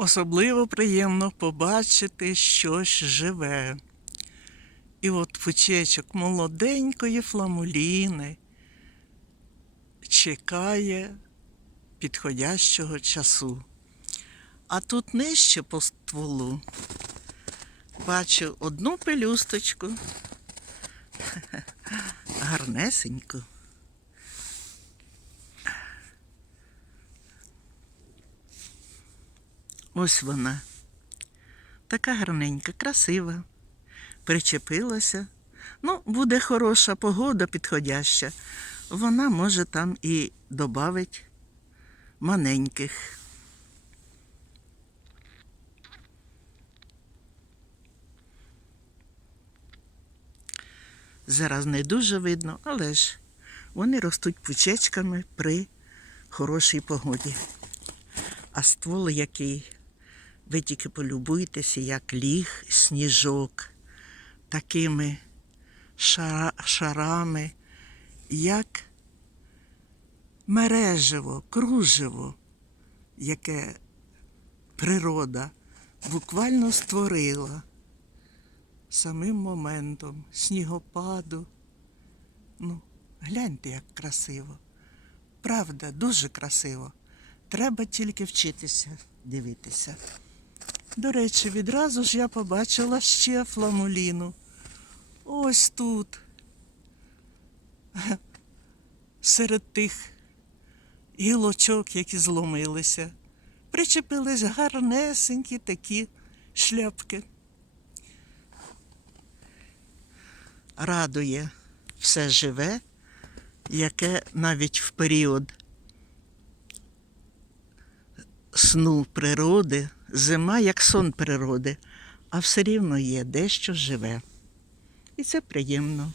Особливо приємно побачити щось живе. І от пучечок молоденької фламуліни чекає підходящого часу. А тут нижче по стволу бачу одну пелюсточку. Гарнесеньку. Ось вона. Така гарненька, красива. Причепилася. Ну, буде хороша погода підходяща. Вона може там і додавить маленьких. Зараз не дуже видно, але ж вони ростуть пучечками при хорошій погоді. А ствол який, ви тільки полюбуйтеся, як ліг сніжок, такими шара- шарами, як мережево, кружево, яке природа буквально створила самим моментом снігопаду. Ну, гляньте, як красиво. Правда, дуже красиво. Треба тільки вчитися дивитися. До речі, відразу ж я побачила ще фламуліну. Ось тут. Серед тих гілочок, які зломилися, причепились гарнесенькі такі шляпки. Радує все живе, яке навіть в період сну природи, зима як сон природи, а все рівно є дещо живе. І це приємно.